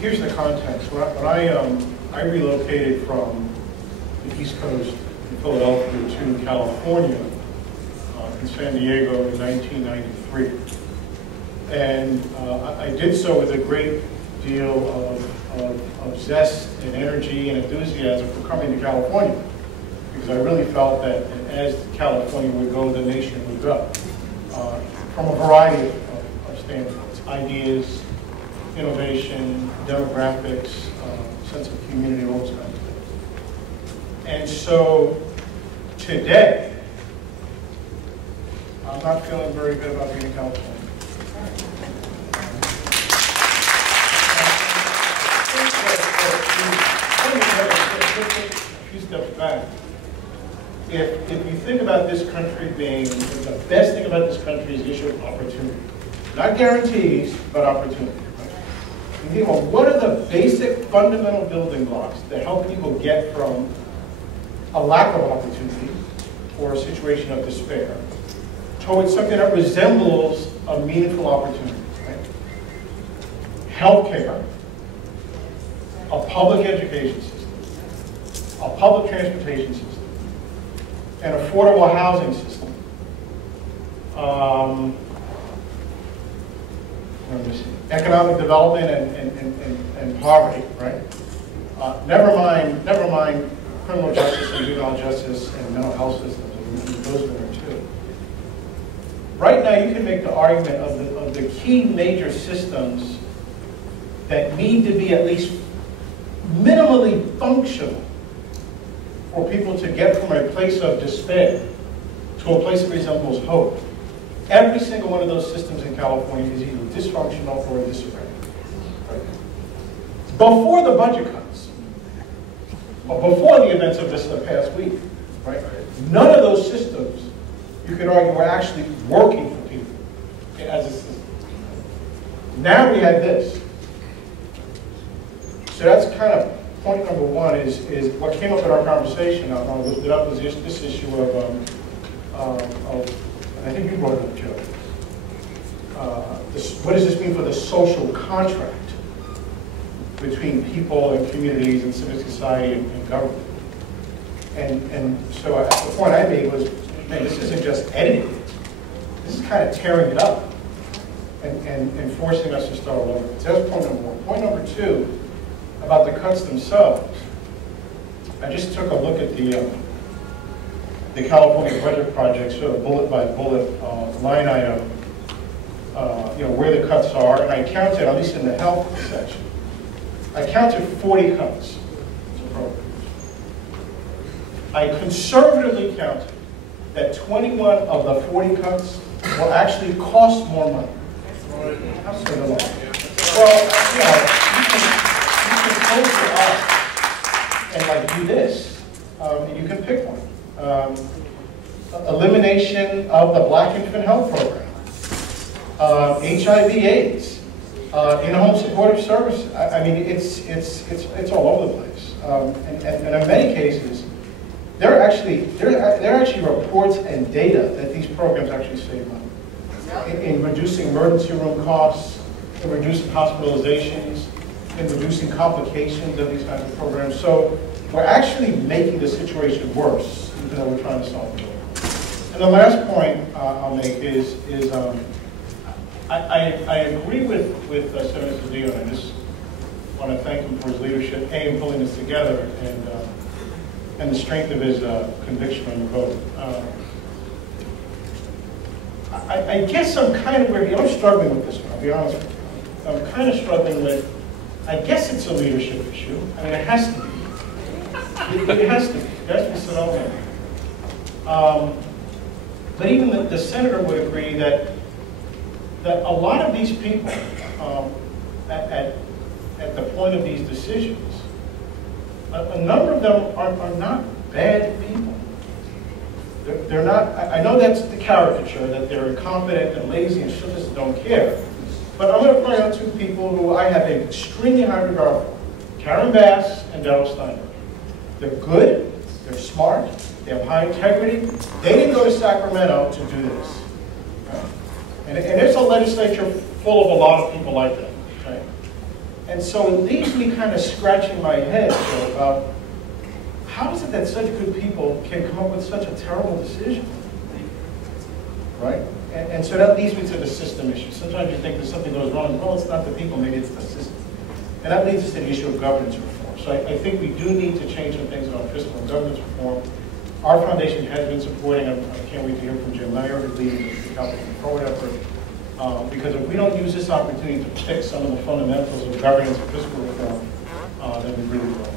here's the context. When I relocated from the East Coast in Philadelphia to California in San Diego in 1993. And I did so with a great deal of zest and energy and enthusiasm for coming to California, because I really felt that as California would go, the nation would go, from a variety of standpoints, ideas, innovation, demographics, sense of community, all those kinds of things. And so today, I'm not feeling very good about being in California. A few steps back. If you think about this country being, the best thing about this country is the issue of opportunity. Not guarantees, but opportunity. And you know, what are the basic fundamental building blocks that help people get from a lack of opportunity or a situation of despair towards something that resembles a meaningful opportunity? Right? Healthcare, a public education system, a public transportation system, an affordable housing system, economic development and poverty, right? Never mind criminal justice and juvenile justice and mental health systems. Those are there too. Right now, you can make the argument of the key major systems that need to be at least minimally functional for people to get from a place of despair to a place that resembles hope. Every single one of those systems in California is either dysfunctional or in disarray. Right? Before the budget cuts, or before the events of this past week, right? None of those systems, you could argue, were actually working for people as a system. Now we have this. So that's kind of point number one is what came up in our conversation. I'll lift it up, was this issue of I think you brought it up, Joe. What does this mean for the social contract between people and communities and civic society and government? And so the point I made was, man, this isn't just editing it. This is kind of tearing it up and forcing us to start all over. So that's point number one. Point number two, about the cuts themselves. I just took a look at the California budget project, sort of bullet by bullet, line item, where the cuts are, and I counted, at least in the health section, I counted 40 cuts to programs. I conservatively counted that 21 of the 40 cuts will actually cost more money. Well, you can close your eyes and do this, and you can pick one. Elimination of the Black Infant Health Program, HIV/AIDS, in-home supportive services. I mean, it's all over the place, and in many cases, there are actually reports and data that these programs actually save money in reducing emergency room costs, in reducing hospitalizations, in reducing complications of these kinds of programs. So we're actually making the situation worse, even though we're trying to solve it. And the last point I'll make is I agree with Senator Cedillo, and I just want to thank him for his leadership, in pulling this together, and the strength of his conviction on the vote. I guess I'm kind of I'm struggling with this one, I'll be honest with you. I'm kind of struggling with, I guess it's a leadership issue. I mean, it has to be. It has to be. It has to be said all day. But even the senator would agree that a lot of these people, at the point of these decisions, a number of them are not bad people. They're not. I know that's the caricature, that they're incompetent and lazy and just don't care. But I'm going to point out two people who I have an extremely high regard for: Karen Bass and Darrell Steinberg. They're good. They're smart. They have high integrity. They didn't go to Sacramento to do this. Right? And there's a legislature full of a lot of people like that. Right? And so it leaves me kind of scratching my head, Joe, about how is it that such good people can come up with such a terrible decision, right? And so that leads me to the system issue. Sometimes you think that something goes wrong. Well, it's not the people, maybe it's the system. And that leads us to the issue of governance reform. So I think we do need to change some things about fiscal and governance reform. Our foundation has been supporting, I can't wait to hear from Jim Mayer, who's leading the California Forward effort, because if we don't use this opportunity to fix some of the fundamentals of governance and fiscal reform, then we really will.